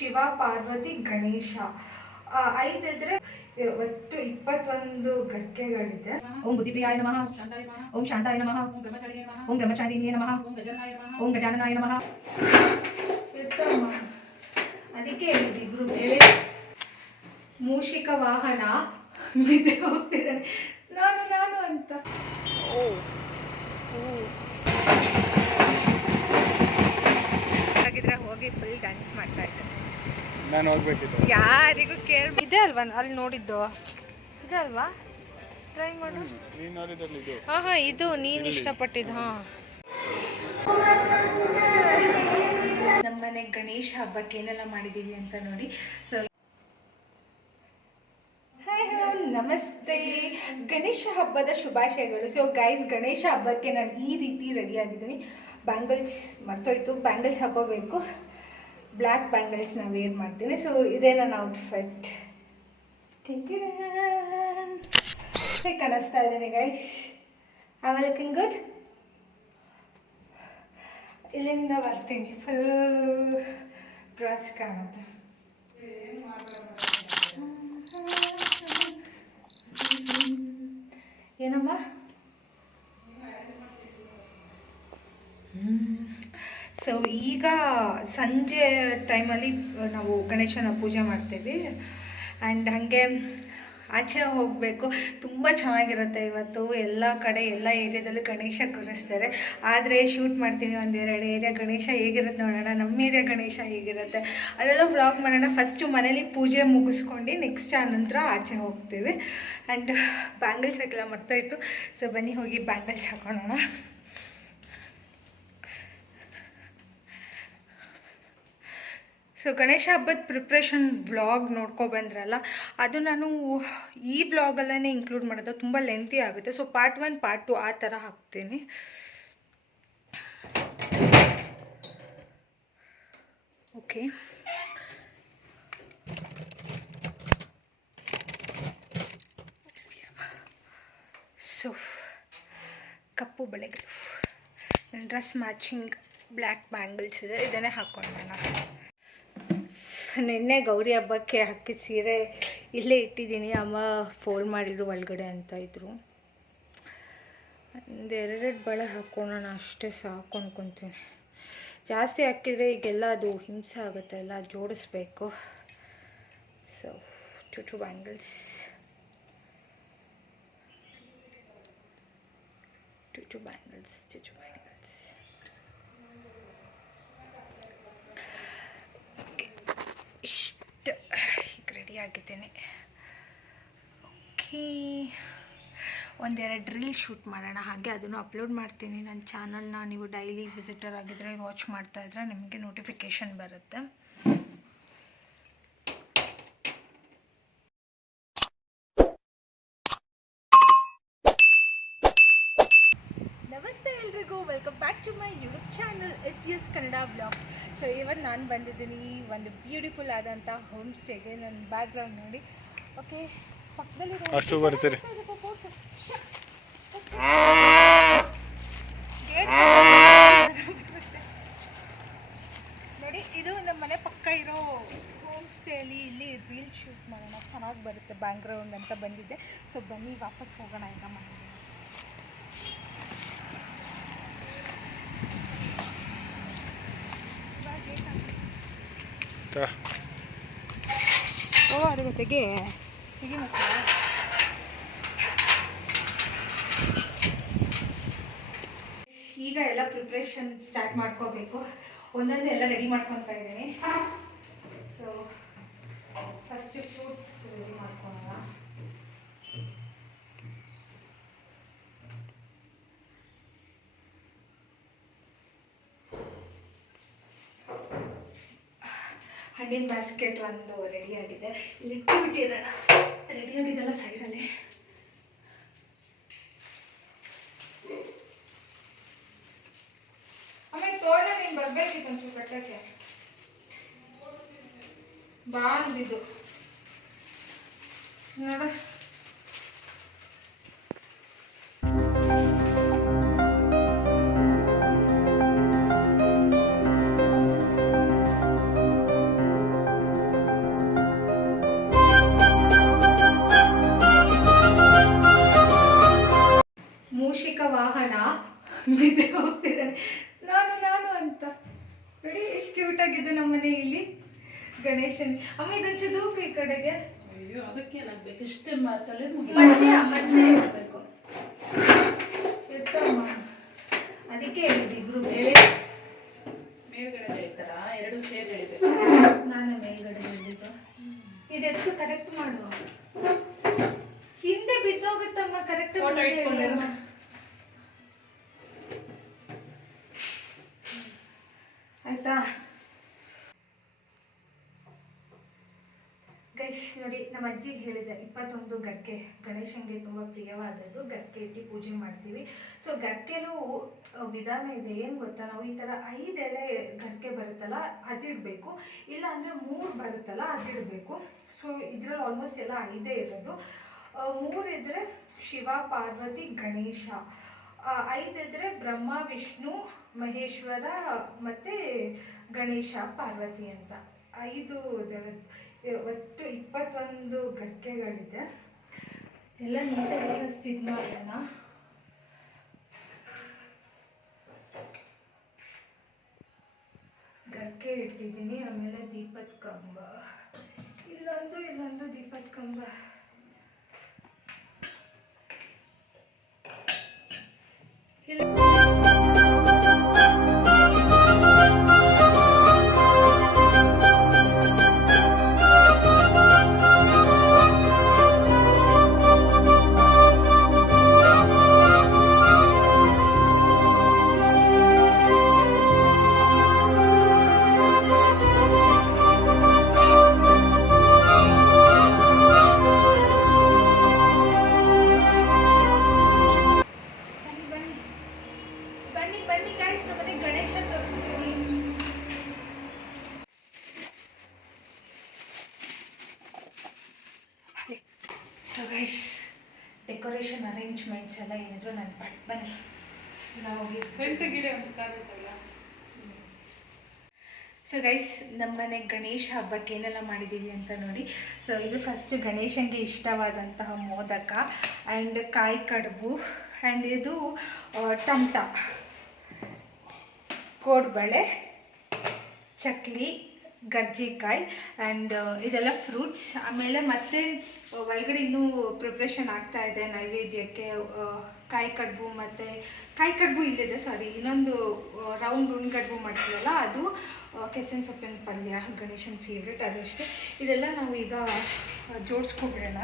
ಶಿವ ಪಾರ್ವತಿ ಗಣೇಶ 5 ಇದ್ರೆ ಒಟ್ಟು 21 ಗರ್ಕೆಗಳಿದೆ. ಓಂ ಬುದ್ಧಿಪ್ರಿಯಾಯ ನಮಃ, ಓಂ ಶಾಂತಾಯ ನಮಃ, ಓಂ ಬ್ರಹ್ಮಚಾರಿಣಿಯೇ ನಮಃ, ಓಂ ಗಜಾನನಾಯ ನಮಃ. ಅದಕ್ಕೆ ಇಬ್ರು ಮೂಷಿಕ ವಾಹನ ಬಿದ್ದೆ ಹೋಗ್ತಿದ್ದಾರೆ ನಾನು ಅಂತ. ಹಾಗಿದ್ರೆ ಹೋಗಿ ಫುಲ್ ಡ್ಯಾನ್ಸ್ ಮಾಡ್ತಾ ಇದ್ದಾರೆ. ನಾನು ಹೋಗ್ಬೇಕಿತ್ತು. ಯಾರಿಗೂ ಇದೆ ಅಲ್ವಾ ಅಲ್ಲಿ ನೋಡಿದ್ದು? ಇದೆ ಅಲ್ವಾ? ಟ್ರೈ ಮಾಡು. ನೀನು ನೋಡಿದಲ್ಲಿ ಇದು. ಹಾ ಇದು ನೀನು ಇಷ್ಟಪಟ್ಟಿದ್ದು. ನಮ್ಮನೆ ಗಣೇಶ ಹಬ್ಬಕ್ಕೆ ಏನೆಲ್ಲ ಮಾಡಿದ್ದೀವಿ ಅಂತ ನೋಡಿ. ಸೊ ಹಾಯ್ ಹಲೋ ನಮಸ್ತೆ, ಗಣೇಶ ಹಬ್ಬದ ಶುಭಾಶಯಗಳು. ಸೊ ಗೈಸ್, ಗಣೇಶ ಹಬ್ಬಕ್ಕೆ ನಾನು ಈ ರೀತಿ ರೆಡಿ ಆಗಿದ್ದೀನಿ. ಬ್ಯಾಂಗಲ್ಸ್ ಮರ್ತೋಯ್ತು, ಬ್ಯಾಂಗಲ್ಸ್ ಹಾಕೋಬೇಕು. ಬ್ಲ್ಯಾಕ್ ಬ್ಯಾಂಗಲ್ಸ್ನ ವೇರ್ ಮಾಡ್ತೀನಿ. ಸೊ ಇದೇ ನನ್ನ ಔಟ್ಫಿಟ್. ಹೇಗೆ ಕಾಣಿಸ್ತಾ ಇದ್ದೀನಿ guys? I am looking good. ಇಲ್ಲಿಂದ ಬರ್ತೀನಿ, ಫುಲ್ ಡ್ರೆಸ್ ಕಾಣುತ್ತೆ. ಏನಮ್ಮ? ಸೊ ಈಗ ಸಂಜೆ ಟೈಮಲ್ಲಿ ನಾವು ಗಣೇಶನ ಪೂಜೆ ಮಾಡ್ತೀವಿ. ಆ್ಯಂಡ್ ಹಾಗೆ ಆಚೆ ಹೋಗಬೇಕು. ತುಂಬ ಚೆನ್ನಾಗಿರುತ್ತೆ ಇವತ್ತು. ಎಲ್ಲ ಕಡೆ ಎಲ್ಲ ಏರಿಯಾದಲ್ಲೂ ಗಣೇಶ ಕೂರಿಸ್ತಾರೆ. ಆದರೆ ಶೂಟ್ ಮಾಡ್ತೀನಿ ಒಂದೆರಡು ಏರಿಯಾ ಗಣೇಶ ಹೇಗಿರುತ್ತೆ ನೋಡೋಣ. ನಮ್ಮ ಏರಿಯಾ ಗಣೇಶ ಹೇಗಿರುತ್ತೆ ಅದೆಲ್ಲ ವ್ಲಾಗ್ ಮಾಡೋಣ. ಫಸ್ಟು ಮನೇಲಿ ಪೂಜೆ ಮುಗಿಸ್ಕೊಂಡು ನೆಕ್ಸ್ಟ್ ಆನಂತರ ಆಚೆ ಹೋಗ್ತೀವಿ. ಆ್ಯಂಡ್ ಬ್ಯಾಂಗಲ್ಸ್ ಹಾಕೆಲ್ಲ ಮರ್ತೋಯ್ತು. ಸೊ ಬನ್ನಿ ಹೋಗಿ ಬ್ಯಾಂಗಲ್ಸ್ ಹಾಕೊಳ್ಳೋಣ. ಸೊ ಗಣೇಶ ಹಬ್ಬದ ಪ್ರಿಪ್ರೇಷನ್ ವ್ಲಾಗ್ ನೋಡ್ಕೊಬಂದ್ರಲ್ಲ, ಅದು ನಾನು ಈ ವ್ಲಾಗಲ್ಲೇ ಇನ್ಕ್ಲೂಡ್ ಮಾಡೋದು. ತುಂಬ ಲೆಂತಿ ಆಗುತ್ತೆ. ಸೊ ಪಾರ್ಟ್ 1 ಪಾರ್ಟ್ 2 ಆ ಥರ ಹಾಕ್ತೀನಿ. ಓಕೆ, ಸೊ ಕಪ್ಪು ಬಳೆಗಳು, ನನ್ನ ಡ್ರೆಸ್ ಮ್ಯಾಚಿಂಗ್ ಬ್ಲ್ಯಾಕ್ ಬ್ಯಾಂಗಲ್ಸ್ ಇದೆ, ಇದನ್ನೇ ಹಾಕ್ಕೊಂಡೆ ನಾನು. ನಿನ್ನೆ ಗೌರಿ ಹಬ್ಬಕ್ಕೆ ಹಾಕಿ ಸೀರೆ ಇಲ್ಲೇ ಇಟ್ಟಿದ್ದೀನಿ. ಅಮ್ಮ ಫೋಲ್ಡ್ ಮಾಡಿರು ಒಳಗಡೆ ಅಂತ ಇದ್ರು. ಒಂದೆರಡು ಬಳೆ ಹಾಕ್ಕೊಳ್ಳೋಣ ಅಷ್ಟೇ ಸಾಕು ಅನ್ಕೊತೀನಿ. ಜಾಸ್ತಿ ಹಾಕಿದರೆ ಈಗೆಲ್ಲ ಅದು ಹಿಂಸೆ ಆಗುತ್ತೆ, ಎಲ್ಲ ಜೋಡಿಸ್ಬೇಕು. So two bangles, two bangles. ಇಷ್ಟು ಈಗ ರೆಡಿ ಆಗಿದ್ದೇನೆ. ಓಕೆ, ಒಂದೆರಡು ರೀಲ್ ಶೂಟ್ ಮಾಡೋಣ. ಹಾಗೆ ಅದನ್ನು ಅಪ್ಲೋಡ್ ಮಾಡ್ತೀನಿ ನನ್ನ ಚಾನಲ್ನ. ನೀವು ಡೈಲಿ ವಿಸಿಟರ್ ಆಗಿದ್ದರೆ ವಾಚ್ ಮಾಡ್ತಾ ಇದ್ರೆ ನಿಮಗೆ ನೋಟಿಫಿಕೇಷನ್ ಬರುತ್ತೆ. ನಮಸ್ತೆ ಎಲ್ರಿಗೂ, welcome back to my YouTube channel SGS Kannada vlogs. So ಇವತ್ತು ನಾನು ಬಂದಿದ್ದೀನಿ ಒಂದು ಬ್ಯೂಟಿಫುಲ್ ಆದಂಥ ಹೋಮ್ ಸ್ಟೇಗೆ. ನನ್ನ ಬ್ಯಾಕ್ಗ್ರೌಂಡ್ ನೋಡಿ. ಓಕೆ, ಪಕ್ಕದಲ್ಲಿ ನೋಡಿ, ಇದು ನಮ್ಮ ಮನೆ ಪಕ್ಕ ಇರೋ ಹೋಮ್ ಸ್ಟೇಲಿ ಇಲ್ಲಿ ರೀಲ್ ಶೂಟ್ ಮಾಡೋಣ. ಚೆನ್ನಾಗಿ ಬರುತ್ತೆ ಬ್ಯಾಕ್ಗ್ರೌಂಡ್ ಅಂತ ಬಂದಿದ್ದೆ. ಸೊ ಬನ್ನಿ ವಾಪಸ್ ಹೋಗೋಣ ಈಗ ಮನೆಗೆ. ಅದ್ರ ಜೊತೆಗೆ ಈಗ ಎಲ್ಲ ಪ್ರಿಪ್ರೇಷನ್ ಸ್ಟಾರ್ಟ್ ಮಾಡ್ಕೋಬೇಕು. ಒಂದೊಂದು ಎಲ್ಲ ರೆಡಿ ಮಾಡ್ಕೊತಾ ಇದ್ದೀನಿ. ಸೊ ಫಸ್ಟ್ ಫ್ರೂಟ್ಸ್ ರೆಡಿ ಮಾಡ್ಕೊಳ್ಳೋಣ. ಹಣ್ಣಿನ ಬ್ಯಾಸ್ಕೆಟ್ ಒಂದು ರೆಡಿಯಾಗಿದೆ, ಇಲ್ಲಿ ಇಟ್ಟುಬಿಟ್ಟಿರೋಣ. ರೆಡಿಯಾಗಿದ್ದೆಲ್ಲ ಸೈಡಲ್ಲಿ. ಆಮೇಲೆ ತೋರಣ ನೀನು ಬರಬೇಕಿತ್ತು ಒಂಚೂರು ಕಟ್ಟಕ್ಕೆ. ಬಾ ಅಂದಿದ್ದು ನೋಡ. ಬಿದ್ದೆ ಹೋಗ್ತಿದ್ದಾನೆ. ನಾನು ಅಂತ ನೋಡಿ ಎಷ್ಟು ಕ್ಯೂಟ್ ಆಗಿದೆ ನಮ್ಮನೆ ಇಲ್ಲಿ ಗಣೇಶನ್. ಅಮ್ಮ ಇದೊಂಚೂರು ದೂಕು ಈ ಕಡೆಗೆ. ಅಯ್ಯೋ ಅದಕ್ಕೆ ಏನಾಗಬೇಕು ಇಷ್ಟೇ ಮಾಡ್ತಾಳೆ ಮತ್ತೆ ಇರಬೇಕು ಎತ್ತಮ್ಮ. ಅದಕ್ಕೆ ಹೇಳಿದ್ದು ಇಬ್ರು ಮೇಲ್ಗಡೆ ಹೇಳ್ತಾರ, ಎರಡು ಸೇರಿ ಹೇಳ್ಬೇಕು. ನಾನು ಮೇಲ್ಗಡೆ ಹೇಳಿದ್ದು. ಇದೆತ್ತು ಕರೆಕ್ಟ್ ಮಾಡು. ಹಿಂದೆ ಬಿದ್ದೋಗುತ್ತಮ್ಮ. Correct photo ಇಟ್ಕೊಂಡಿರು. ಆಯ್ತಾ ಗೈಸ್ ನೋಡಿ, ನಮ್ಮ ಅಜ್ಜಿಗೆ ಹೇಳಿದೆ 21 ಗರ್ಕೆ ಗಣೇಶನಿಗೆ ತುಂಬ ಪ್ರಿಯವಾದದ್ದು. ಗರ್ಕೆ ಇಟ್ಟು ಪೂಜೆ ಮಾಡ್ತೀವಿ. ಸೊ ಗರ್ಕೆಲೂ ವಿಧಾನ ಇದೆ. ಏನು ಗೊತ್ತಾ, ನಾವು ಈ ಥರ 5 ಎಳೆ ಗರ್ಕೆ ಬರುತ್ತಲ್ಲ ಅದಿಡಬೇಕು, ಇಲ್ಲ ಅಂದರೆ 3 ಬರುತ್ತಲ್ಲ ಅದಿಡಬೇಕು. ಸೊ ಇದರಲ್ಲಿ ಆಲ್ಮೋಸ್ಟ್ ಎಲ್ಲ 5 ಇರೋದು. 3 ಇದ್ದರೆ ಶಿವ ಪಾರ್ವತಿ ಗಣೇಶ, 5 ಇದ್ದರೆ ಬ್ರಹ್ಮ ವಿಷ್ಣು ಮಹೇಶ್ವರ ಮತ್ತು ಗಣೇಶ ಪಾರ್ವತಿ ಅಂತ 5 ಒಟ್ಟು 21 ಗರ್ಕೆಗಳಿದೆ. ಎಲ್ಲ ನೀಟಾಗಿ ಇದು ಮಾಡೋಣ. ಗರ್ಕೆ ಇಟ್ಟಿದ್ದೀನಿ. ಆಮೇಲೆ ದೀಪದ ಕಂಬ, ಇಲ್ಲೊಂದು ದೀಪದ ಕಂಬ. ಬನ್ನಿ ಗಾಯ್ಸ್, ನಮ್ಮನೆ ಗಣೇಶ ತೋರಿಸ್ತೀನಿ. ಸೊ ಗೈಸ್, ಡೆಕೋರೇಷನ್ ಅರೇಂಜ್ಮೆಂಟ್ಸ್ ಎಲ್ಲ ಏನಿದ್ರು ನಾನು ಬನ್ನಿ ನಾವು ಸೆಂಟ್ ಗಿಡ ಅಂತ ಕಾಲಿತ್ತಲ್ಲ. ಸೊ ಗೈಸ್, ನಮ್ಮನೆ ಗಣೇಶ ಹಬ್ಬಕ್ಕೆ ಏನೆಲ್ಲ ಮಾಡಿದ್ದೀವಿ ಅಂತ ನೋಡಿ. ಸೊ ಇದು ಫಸ್ಟ್ ಗಣೇಶನಿಗೆ ಇಷ್ಟವಾದಂತಹ ಮೋದಕ ಆ್ಯಂಡ್ ಕಾಯಿ ಕಡುಬು ಆ್ಯಂಡ್ ಇದು ಟಮಟ, ಕೋಡ್ಬಳೆ, ಚಕ್ಲಿ, ಗರ್ಜಿಕಾಯಿ ಆ್ಯಂಡ್ ಇದೆಲ್ಲ ಫ್ರೂಟ್ಸ್. ಆಮೇಲೆ ಮತ್ತೆ ಒಳಗಡೆ ಇನ್ನೂ ಪ್ರಿಪ್ರೇಷನ್ ಆಗ್ತಾ ಇದೆ ನೈವೇದ್ಯಕ್ಕೆ. ಕಾಯಿ ಕಡುಬು ಮತ್ತು ಕಾಯಿ ಕಡುಬು ಇಲ್ಲಿದೆ, ಸಾರಿ, ಇನ್ನೊಂದು ರೌಂಡ್ ಉಣ್ಗಡುಬು ಮಾಡ್ತೀವಲ್ಲ ಅದು, ಕೆಸನ್ ಸೊಪ್ಪಿನ ಪಲ್ಯ, ಗಣೇಶನ ಫೇವ್ರೇಟ್, ಅದು ಅಷ್ಟೇ. ಇದೆಲ್ಲ ನಾವು ಈಗ ಜೋಡಿಸ್ಕೊಬಿಡೋಣ.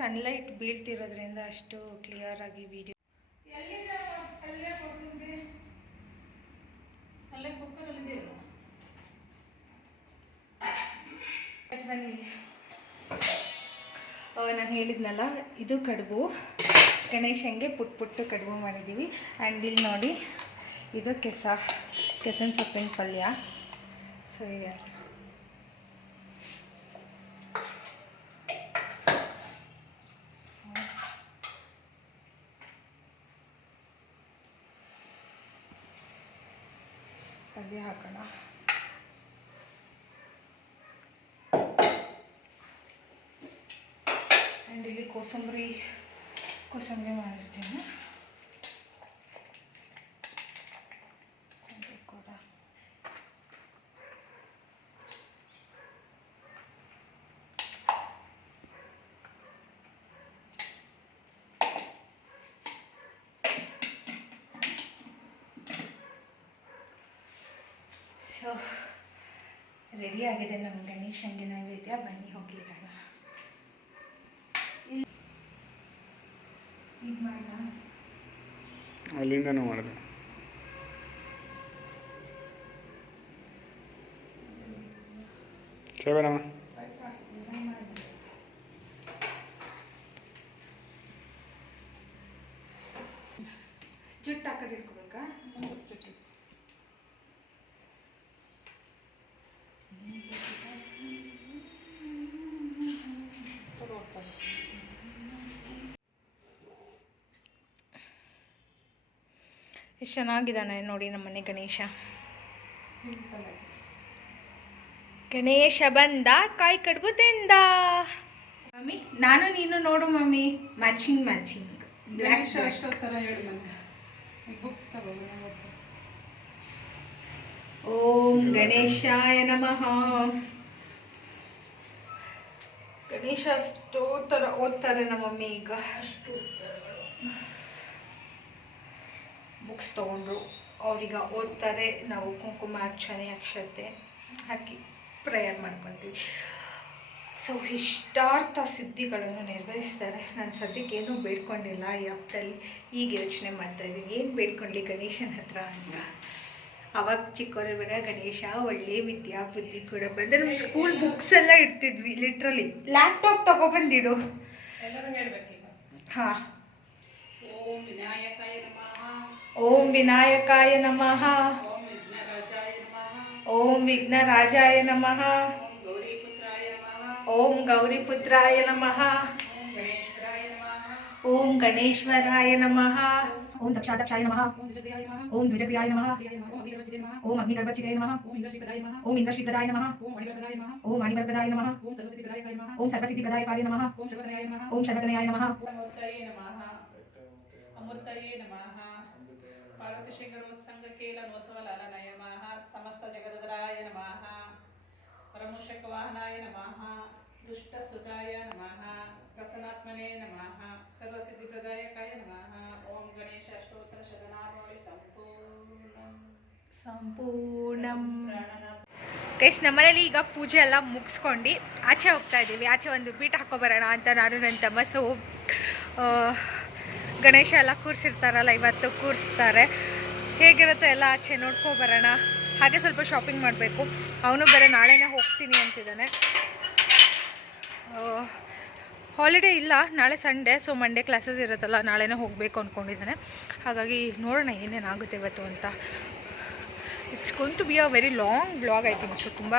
ಸನ್ಲೈಟ್ ಬೀಳ್ತಿರೋದ್ರಿಂದ ಅಷ್ಟು ಕ್ಲಿಯರ್ ಆಗಿ ವಿಡಿಯೋ. ನಾನು ಹೇಳಿದ್ನಲ್ಲ, ಇದು ಕಡುಬು ಗಣೇಶನಿಗೆ ಪುಟ್ಟು ಕಡುಬು ಮಾಡಿದ್ದೀವಿ. ಆ್ಯಂಡ್ ಇಲ್ಲಿ ನೋಡಿ, ಇದು ಕೆಸನ್ ಸೊಪ್ಪಿನ ಪಲ್ಯ. ಸೊ ಈಗ ಪಲ್ಯ ಹಾಕೋಣ. ಆ್ಯಂಡ್ ಇಲ್ಲಿ ಕೋಸಂಬರಿ ಮಾಡಿರ್ತೀನಿ ಕೂಡ. ಸೊ ರೆಡಿ ಆಗಿದೆ ನಮ್ಮ ಗಣೇಶನಿಗೆ ನೈವೇದ್ಯ. ಬನ್ನಿ ಹೋಗಿ ಇರೋಣ. ಅಲ್ಲಿಂದನೂ ಮಾಡಿದೆ. ಸೇವನಮ್ಮ ಜುಟ್ಟು ಆ ಕಡೆ ಇಟ್ಕೋಬೇಕಾ? ಎಷ್ಟು ಚೆನ್ನಾಗಿದ್ದಾನೆ ನೋಡಿ ನಮ್ಮನೆ ಗಣೇಶ. ಗಣೇಶ ಬಂದ ಕಾಯಿ ಕಡುಬು ತಿಂದ. ಮಮ್ಮಿ ನಾನು ನೀನು ನೋಡು ಮಮ್ಮಿ, ಮ್ಯಾಚಿಂಗ್ ಬ್ಲ್ಯಾಕ್. ಓಂ ಗಣೇಶಾಯ ನಮಃ. ಗಣೇಶ ಅಷ್ಟೋ ಥರ ಓದ್ತಾರೆ ನಮ್ಮ ಮಮ್ಮಿ. ಈಗ ಅಷ್ಟು ಬುಕ್ಸ್ ತೊಗೊಂಡ್ರು, ಅವ್ರೀಗ ಓದ್ತಾರೆ. ನಾವು ಕುಂಕುಮಾರ್ಚನೆ ಅಕ್ಷತೆ ಹಾಕಿ ಪ್ರೇಯರ್ ಮಾಡ್ಕೊತೀವಿ. ಸೊ ಇಷ್ಟಾರ್ಥ ಸಿದ್ಧಿಗಳನ್ನು ನೆರವೇರಿಸ್ತಾರೆ. ನಾನು ಸದ್ಯಕ್ಕೆ ಏನೂ ಬೇಡ್ಕೊಂಡಿಲ್ಲ ಈ ಹಬ್ಬದಲ್ಲಿ. ಈಗ ಯೋಚನೆ ಮಾಡ್ತಾಯಿದ್ದೀನಿ ಏನು ಬೇಡ್ಕೊಳ್ಳಿ ಗಣೇಶನ ಹತ್ರ ಅಂತ. ಅವಾಗ ಚಿಕ್ಕವರಿರುವಾಗ ಗಣೇಶ ಒಳ್ಳೆ ವಿದ್ಯಾ ಬುದ್ಧಿ ಕೂಡ ಬಂದರೆ ನಮ್ಮ ಸ್ಕೂಲ್ ಬುಕ್ಸ್ ಎಲ್ಲ ಇಡ್ತಿದ್ವಿ. Literally laptop ತಗೊಬಂದಿಡು. ಹಾಂ. ಓಂ ವಿನಾಯಕಾಯ ನಮಃ. ಓಂ ವಿಘ್ನರಾಜಾಯ ನಮಃ. ಓಂ ಗೌರಿಪುತ್ರಾಯ ನಮಃ. ಓಂ ಗಣೇಶ್ವರಾಯ ನಮಃ. ಓಂ ದಕ್ಷಾಯ ನಮಃ. ಓಂ ದ್ವಿಜಗ್ರಿಯಾಯ ನಮಃ. ಓಂ ಅಗ್ನಿಗರ್ಭಚಿದೇ ನಮಃ. ಓಂ ಇಂದ್ರಶ್ರೀಪ್ರದಾಯ ನಮಃ. ಓಂ ಮಣಿವರ್ಗದಾಯ ನಮಃ. ಓಂ ಸರ್ವಸಿದ್ಧಿಪ್ರದಾಯಕಾಯ ನಮಃ. ಓಂ ಶರ್ವತನಯಾಯ ನಮಃ. ಅಮೃತಯೇ ನಮಃ. ಪಾರ್ವತಿಶಂಕರೋತ್ಸಂಗಕೇಲನೋತ್ಸವಲಾಲನಯ ನಮಃ. ಸಮಸ್ತ ಜಗದರಾಯ ನಮಃ. ಪರಮೋಷಕವಾಹನಾಯ ನಮಃ. ದುಷ್ಟಸ್ತುತಾಯ ನಮಃ. ಪ್ರಸನ್ನಾತ್ಮನೇ ನಮಃ. ಸರ್ವಸಿದ್ಧಿಪ್ರದಾಯಕಾಯ ನಮಃ. ಓಂ ಗಣೇಶ ಅಷ್ಟೋತ್ತರ ಶತನಾಮಾವಳಿ ಸಂಪೂರ್ಣಂ. ಗೈಸ್ ನಮ್ಮನೇಲಿ ಈಗ ಪೂಜೆ ಎಲ್ಲ ಮುಗಿಸ್ಕೊಂಡು ಆಚೆ ಹೋಗ್ತಾ ಇದ್ದೀವಿ. ಆಚೆ ಒಂದು ಬೀಟ್ ಹಾಕೊಬರೋಣ ಅಂತ ನಾನು ನನ್ನ ತಮ್ಮ. ಸೊ ಗಣೇಶ ಎಲ್ಲ ಕೂರಿಸಿರ್ತಾರಲ್ಲ, ಇವತ್ತು ಕೂರಿಸ್ತಾರೆ. ಹೇಗಿರುತ್ತೆ ಎಲ್ಲ ಆಚೆ ನೋಡ್ಕೊಬರೋಣ. ಹಾಗೆ ಸ್ವಲ್ಪ ಶಾಪಿಂಗ್ ಮಾಡಬೇಕು. ಅವನು ಬೇರೆ ನಾಳೆನೇ ಹೋಗ್ತೀನಿ ಅಂತಿದ್ದಾನೆ. ಹಾಲಿಡೇ ಇಲ್ಲ, ನಾಳೆ ಸಂಡೇ. ಸೊ ಮಂಡೇ ಕ್ಲಾಸಸ್ ಇರುತ್ತಲ್ಲ, ನಾಳೆನೇ ಹೋಗಬೇಕು ಅಂದ್ಕೊಂಡಿದ್ದಾನೆ. ಹಾಗಾಗಿ ನೋಡೋಣ ಏನೇನಾಗುತ್ತೆ ಇವತ್ತು ಅಂತ. It's going to be a very long blog I think. So ತುಂಬ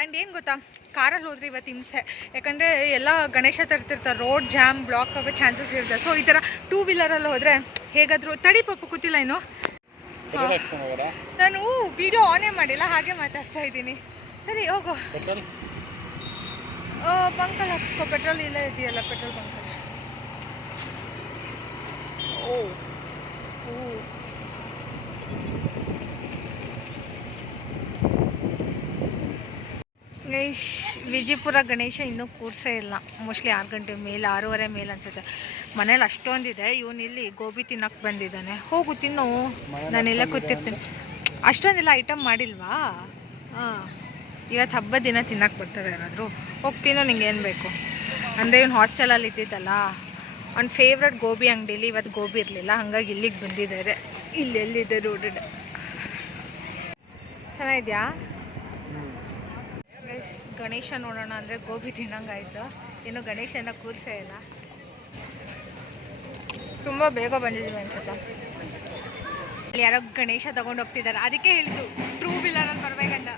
ಆ್ಯಂಡ್ ಏನು ಗೊತ್ತಾ, ಕಾರಲ್ಲಿ ಹೋದರೆ ಇವತ್ತು ಹಿಂಸೆ. ಯಾಕಂದರೆ ಎಲ್ಲ ಗಣೇಶ ತರ್ತಿರ್ತಾರೆ, ರೋಡ್ ಜಾಮ್ ಬ್ಲಾಕ್ ಆಗೋ ಚಾನ್ಸಸ್ ಇರುತ್ತೆ. ಸೊ ಈ ಥರ ಟೂ ವೀಲರಲ್ಲಿ ಹೋದರೆ ಹೇಗಾದರೂ ತಡಿ ಪಾಪು ಕೂತಿಲ್ಲ ಇನ್ನು. ನಾನು ವಿಡಿಯೋ ಆನೇ ಮಾಡಿಲ್ಲ, ಹಾಗೆ ಮಾತಾಡ್ತಾ ಇದ್ದೀನಿ. ಸರಿ ಹೋಗು, ಬಂಕಲ್ಲಿ ಹಾಕ್ಸ್ಕೊ. ಪೆಟ್ರೋಲ್ ಇಲ್ಲ ಇದೆಯಲ್ಲ ಪೆಟ್ರೋಲ್ ಬಂಕಲ್ಲಿ. ಓ ಗಣೇಶ್ ವಿಜಯಪುರ ಗಣೇಶ ಇನ್ನೂ ಕೂರ್ಸೇ ಇಲ್ಲ. ಮೋಸ್ಟ್ಲಿ 6 ಗಂಟೆ ಮೇಲೆ, 6:30 ಮೇಲೆ ಅನ್ಸುತ್ತೆ. ಮನೇಲಿ ಅಷ್ಟೊಂದಿದೆ. ಇವನು ಇಲ್ಲಿ ಗೋಬಿ ತಿನ್ನಕ್ಕೆ ಬಂದಿದ್ದಾನೆ. ಹೋಗು ತಿನ್ನು, ನಾನೆಲ್ಲ ಕೂತಿರ್ತೀನಿ. ಅಷ್ಟೊಂದಿಲ್ಲ ಐಟಮ್ ಮಾಡಿಲ್ವಾ? ಹಾಂ, ಇವತ್ತು ಹಬ್ಬದ ದಿನ ತಿನ್ನಕ್ಕೆ ಬರ್ತಾರೆ ಯಾರಾದರೂ. ಹೋಗ್ತೀನೋ ನಿಂಗೆ ಏನು ಬೇಕು ಅಂದರೆ. ಇವನು ಹಾಸ್ಟೆಲಲ್ಲಿ ಇದ್ದಿದ್ದಲ್ಲ, ಅವ್ನ ಫೇವ್ರೆಟ್ ಗೋಬಿ ಅಂಗಡೀಲಿ ಇವತ್ತು ಗೋಬಿ ಇರಲಿಲ್ಲ, ಹಾಗಾಗಿ ಇಲ್ಲಿಗೆ ಬಂದಿದ್ದಾರೆ. ಇಲ್ಲೆಲ್ಲಿದೆ ರೋಡ್. ಚೆನ್ನಾಗಿದೆಯಾ? ಗಣೇಶ ನೋಡೋಣ ಅಂದರೆ ಗೋಬಿ ತಿನ್ನಂಗಾಯ್ತು. ಇನ್ನು ಗಣೇಶನ ಕೂರ್ಸೇ ಇಲ್ಲ. ತುಂಬ ಬೇಗ ಬಂದಿದ್ದೀವಿ ಅನ್ಸುತ್ತೆ. ಅಲ್ಲಿ ಯಾರೋ ಗಣೇಶ ತಗೊಂಡು ಹೋಗ್ತಿದ್ದಾರೆ, ಅದಕ್ಕೆ ಹೇಳಿದ್ದು ಟ್ರೂ ವೀಲರಲ್ಲಿ ಬರ್ಬೇಕಂತ.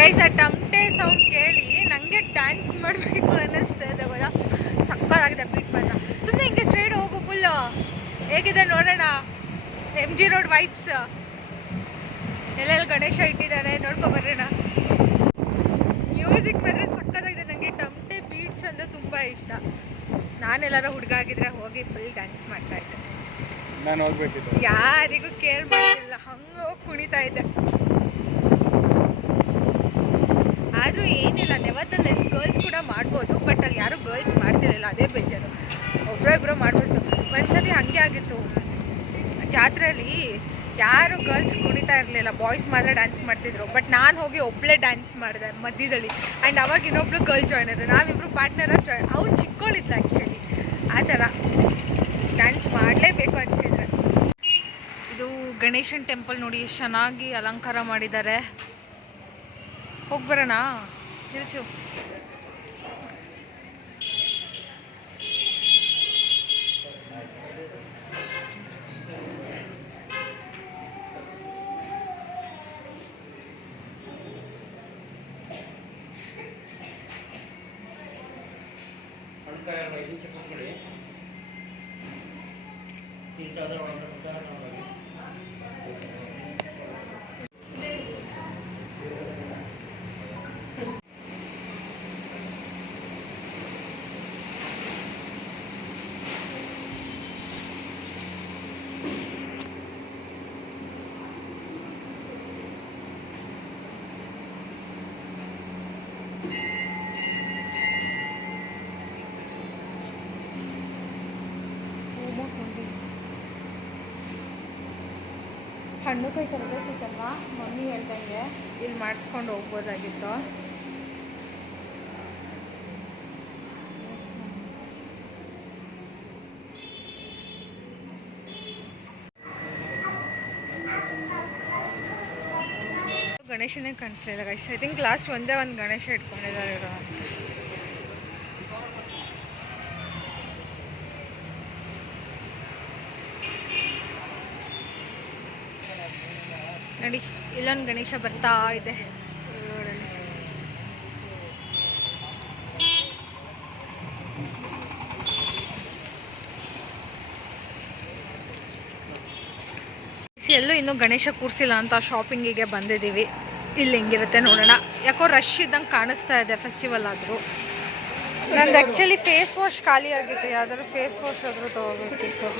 ಗೈಸ್, ಆ ಟಮಟೆ ಸೌಂಡ್ ಕೇಳಿ ನನಗೆ ಡ್ಯಾನ್ಸ್ ಮಾಡಬೇಕು ಅನ್ನಿಸ್ತಾ ಇದೆ ಗೊತ್ತಾ. ಸಕ್ಕತ್ತಾಗಿದೆ ಬೀಟ್ ಮಾತ್ರ. ಸುಮ್ಮನೆ ಹಿಂಗೆ ಸ್ಟ್ರೈಟ್ ಹೋಗು ಫುಲ್ಲು. ಹೇಗಿದೆ ನೋಡೋಣ. MG road vibes. ಎಲ್ಲೆಲ್ಲಿ ಗಣೇಶ ಇಟ್ಟಿದ್ದಾರೆ ನೋಡ್ಕೊಬರೋಣ. ಮ್ಯೂಸಿಕ್ ಮಾತ್ರ ಸಕ್ಕತ್ತಾಗಿದೆ. ನನಗೆ ಟಮಟೆ ಬೀಟ್ಸ್ ಅಂದರೆ ತುಂಬ ಇಷ್ಟ. ನಾನೆಲ್ಲರೂ ಹುಡುಗ ಆಗಿದ್ರೆ ಹೋಗಿ ಫುಲ್ ಡ್ಯಾನ್ಸ್ ಮಾಡ್ತಾಯಿದ್ದೆ. ನಾನು ಹೋಗ್ಬೇಕಿತ್ತು. ಯಾರಿಗೂ ಕೇರ್ ಮಾಡ್ತಿಲ್ಲ, ಹಂಗೆ ಹೋಗಿ ಕುಣಿತಾ ಇದ್ದೆ. ಆದರೂ ಏನಿಲ್ಲ, ನೆವರ್ದಲೆಸ್ ಗರ್ಲ್ಸ್ ಕೂಡ ಮಾಡ್ಬೋದು. ಬಟ್ ಅಲ್ಲಿ ಯಾರೂ ಗರ್ಲ್ಸ್ ಮಾಡ್ತಿರಲಿಲ್ಲ, ಅದೇ ಬೇಜಾರು. ಒಬ್ಬರೋ ಮಾಡ್ಬೋದು. ಒಂದ್ಸತಿ ಹಾಗೆ ಆಗಿತ್ತು ಜಾತ್ರೆಯಲ್ಲಿ. ಯಾರು ಗರ್ಲ್ಸ್ ಕುಣಿತಾ ಇರಲಿಲ್ಲ, ಬಾಯ್ಸ್ ಮಾತ್ರ ಡ್ಯಾನ್ಸ್ ಮಾಡ್ತಿದ್ರು. ಬಟ್ ನಾನು ಹೋಗಿ ಒಬ್ಬಳೇ ಡ್ಯಾನ್ಸ್ ಮಾಡಿದೆ ಮಧ್ಯದಲ್ಲಿ. ಆ್ಯಂಡ್ ಅವಾಗ ಇನ್ನೊಬ್ಳು ಗರ್ಲ್ ಜಾಯ್ನ್ ಆದರು. ನಾವಿಬ್ಬರು ಪಾರ್ಟ್ನರಾಗಿ ಜಾಯ್ನ್. ಅವ್ಳು ಚಿಕ್ಕವಳಿದ್ಲು ಆ್ಯಕ್ಚುಲಿ. ಆ ಥರ ಡ್ಯಾನ್ಸ್ ಮಾಡಲೇಬೇಕು ಅನಿಸಿದ್ರೆ. ಇದು ಗಣೇಶನ್ ಟೆಂಪಲ್ ನೋಡಿ, ಎಷ್ಟು ಚೆನ್ನಾಗಿ ಅಲಂಕಾರ ಮಾಡಿದ್ದಾರೆ. ಹೋಗ್ಬರೋಣ ನಿಲ್ಸು. ಹಣ್ಣು ಕೈ ತರಬೇಕಿತ್ತಲ್ವಾ, ಮಮ್ಮಿ ಹೇಳ್ದಂಗೆ ಇಲ್ಲಿ ಮಾಡಿಸ್ಕೊಂಡು ಹೋಗ್ಬೋದಾಗಿತ್ತು. ಗಣೇಶನೇ ಕಾಣಿಸ್ಲಿಲ್ಲ ಗೈಸ್. ಐ ಥಿಂಕ್ ಲಾಸ್ಟ್ ಒಂದೇ ಒಂದು ಗಣೇಶ ಇಟ್ಕೊಂಡಿದ್ದಾರೆ ಇರೋ ಅಂತ. ನೋಡಿ ಇಲ್ಲೊಂದು ಗಣೇಶ ಬರ್ತಾ ಇದೆ ರೋಡಲ್ಲಿ. ಎಲ್ಲೂ ಇನ್ನೂ ಗಣೇಶ ಕೂರಿಸಿಲ್ಲ ಅಂತ ಶಾಪಿಂಗಿಗೆ ಬಂದಿದ್ದೀವಿ. ಇಲ್ಲಿ ಹೆಂಗಿರುತ್ತೆ ನೋಡೋಣ. ಯಾಕೋ ರಶ್ ಇದ್ದಂಗೆ ಕಾಣಿಸ್ತಾ ಇದೆ ಫೆಸ್ಟಿವಲ್ ಆದರೂ. ನಂದು ಆ್ಯಕ್ಚುಲಿ ಫೇಸ್ ವಾಶ್ ಖಾಲಿ ಆಗಿತ್ತು, ಯಾವ್ದಾದ್ರು ಫೇಸ್ ವಾಶ್ ಆದರೂ ತೊಗೋಬೇಕಿತ್ತು.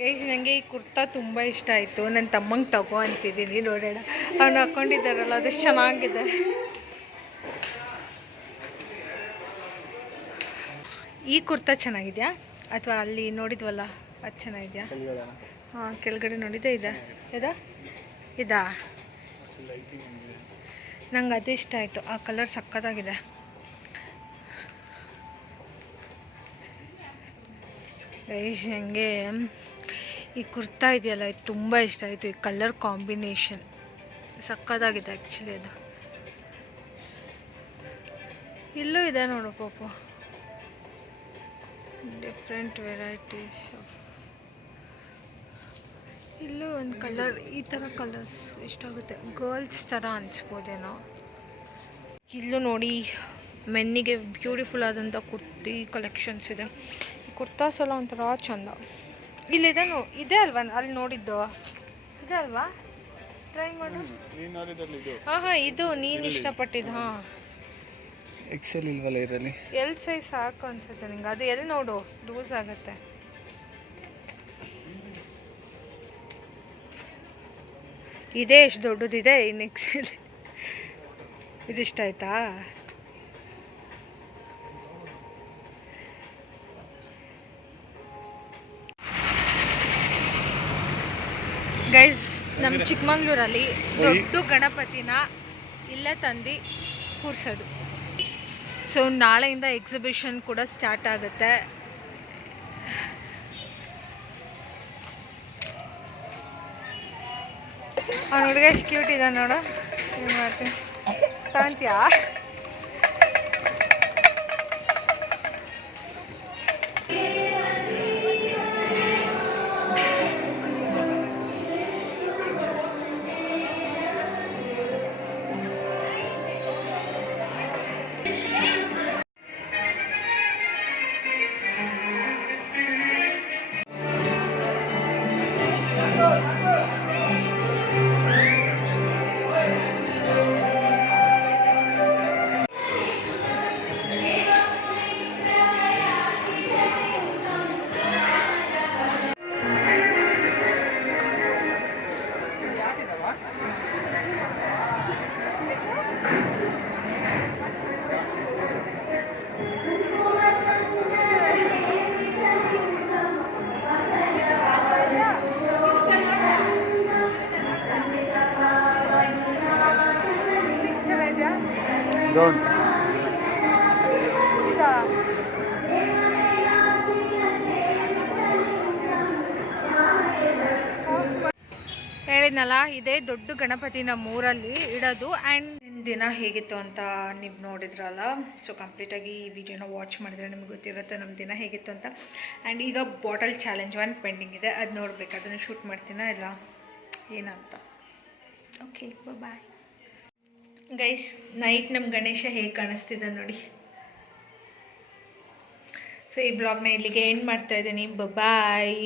ಗೈಸ್ ನನಗೆ ಈ ಕುರ್ತಾ ತುಂಬ ಇಷ್ಟ ಆಯಿತು. ನನ್ನ ತಮ್ಮಂಗೆ ತಗೋ ಅಂತಿದ್ದೀನಿ. ನೋಡೋಣ ಅವ್ನು ಹಾಕ್ಕೊಂಡಿದ್ದಾರಲ್ಲ ಅದೆಷ್ಟು ಚೆನ್ನಾಗಿದೆ. ಈ ಕುರ್ತಾ ಚೆನ್ನಾಗಿದೆಯಾ ಅಥವಾ ಅಲ್ಲಿ ನೋಡಿದ್ವಲ್ಲ ಅದು ಚೆನ್ನಾಗಿದೆಯಾ? ಹಾಂ ಕೆಳಗಡೆ ನೋಡಿದ್ದೆ ಇದಾ ನಂಗೆ ಅದು ಇಷ್ಟ ಆಯಿತು. ಆ ಕಲರ್ ಸಕ್ಕತ್ತಾಗಿದೆ. ಗೈಸ್ ನನಗೆ ಈ ಕುರ್ತಾ ಇದೆಯಲ್ಲ ಇದು ತುಂಬ ಇಷ್ಟ ಆಯಿತು. ಈ ಕಲರ್ ಕಾಂಬಿನೇಷನ್ ಸಕ್ಕತ್ತಾಗಿದೆ ಆ್ಯಕ್ಚುಲಿ. ಅದು ಇಲ್ಲೂ ಇದೆ ನೋಡು ಪಾಪ, ಡಿಫ್ರೆಂಟ್ ವೆರೈಟೀಸ್ ಆಫ್. ಇಲ್ಲೂ ಒಂದು ಕಲರ್, ಈ ಥರ ಕಲರ್ಸ್ ಇಷ್ಟಾಗುತ್ತೆ. ಗರ್ಲ್ಸ್ ಥರ ಅನಿಸ್ಬೋದೇನೋ. ಇಲ್ಲೂ ನೋಡಿ ಮೆನ್ನಿಗೆ ಬ್ಯೂಟಿಫುಲ್ ಆದಂಥ ಕುರ್ತಿ ಕಲೆಕ್ಷನ್ಸ್ ಇದೆ. ಈ ಕುರ್ತಾಸ್ ಎಲ್ಲ ಒಂಥರ ಚಂದ. ಇಲ್ಲಿದೆ ಇದೆ ಅಲ್ವಾ ಅಲ್ಲಿ ನೋಡಿದ್ದು? ಇದೆ ಅಲ್ವಾ? ಟ್ರೈ ಮಾಡು. ಹಾಂ ಇದು ನೀನು ಇಷ್ಟಪಟ್ಟಿದ್ದು. ಹಾಂ ಎಕ್ಸೆಲ್ ಇಲ್ವಲ್ಲ ಇದರಲ್ಲಿ? ಎಲ್ ಸೈಜ್ ಸಾಕು ಅನ್ಸುತ್ತೆ ನಿಂಗೆ. ಅದು ಎಲ್ಲಿ ನೋಡು ಲೂಸ್ ಆಗುತ್ತೆ. ಇದೇ ಎಷ್ಟು ದೊಡ್ಡದಿದೆ ಇನ್ನು ಎಕ್ಸೆಲ್. ಇದಿಷ್ಟ ಆಯ್ತಾ? ಗೈಸ್ ನಮ್ಮ ಚಿಕ್ಕಮಂಗ್ಳೂರಲ್ಲಿ ದೊಡ್ಡ ಗಣಪತಿನ ಇಲ್ಲೇ ತಂದು ಕೂರಿಸೋದು. ಸೊ ನಾಳೆಯಿಂದ ಎಕ್ಸಿಬಿಷನ್ ಕೂಡ ಸ್ಟಾರ್ಟ್ ಆಗುತ್ತೆ. ಅವ್ನ ಹುಡುಗ ಎಷ್ಟು ಕ್ಯೂಟ್ ಇದೆ ನೋಡು. ಏನು ಮಾಡ್ತೀನಿ ತಗೊಂತೀಯಾ? Don't. ಹೇಳಿದ್ನಲ್ಲ, ಇದೇ ದೊಡ್ಡ ಗಣಪತಿ ನಮ್ಮೂರಲ್ಲಿ ಇಡೋದು. ಆ್ಯಂಡ್ ದಿನ ಹೇಗಿತ್ತು ಅಂತ ನೀವು ನೋಡಿದ್ರಲ್ಲ, ಸೊ ಕಂಪ್ಲೀಟಾಗಿ ಈ ವಿಡಿಯೋನ ವಾಚ್ ಮಾಡಿದ್ರೆ ನಿಮ್ಗೆ ಗೊತ್ತಿರುತ್ತೆ ನಮ್ಮ ದಿನ ಹೇಗಿತ್ತು ಅಂತ. ಆ್ಯಂಡ್ ಈಗ ಬಾಟಲ್ ಚಾಲೆಂಜ್ 1 ಪೆಂಡಿಂಗ್ ಇದೆ, ಅದು ನೋಡ್ಬೇಕು, ಅದನ್ನು ಶೂಟ್ ಮಾಡ್ತೀನ ಇಲ್ಲ ಏನಂತ. Okay, bye guys. ನೈಟ್ ನಮ್ಮ ಗಣೇಶ ಹೇಗೆ ಕಾಣಿಸ್ತಿದೆ ನೋಡಿ. ಸೊ ಈ ಬ್ಲಾಗ್ನ ಇಲ್ಲಿಗೆ ಎಂಡ್ ಮಾಡ್ತಾ ಇದ್ದೀನಿ. ಬಾಯ್.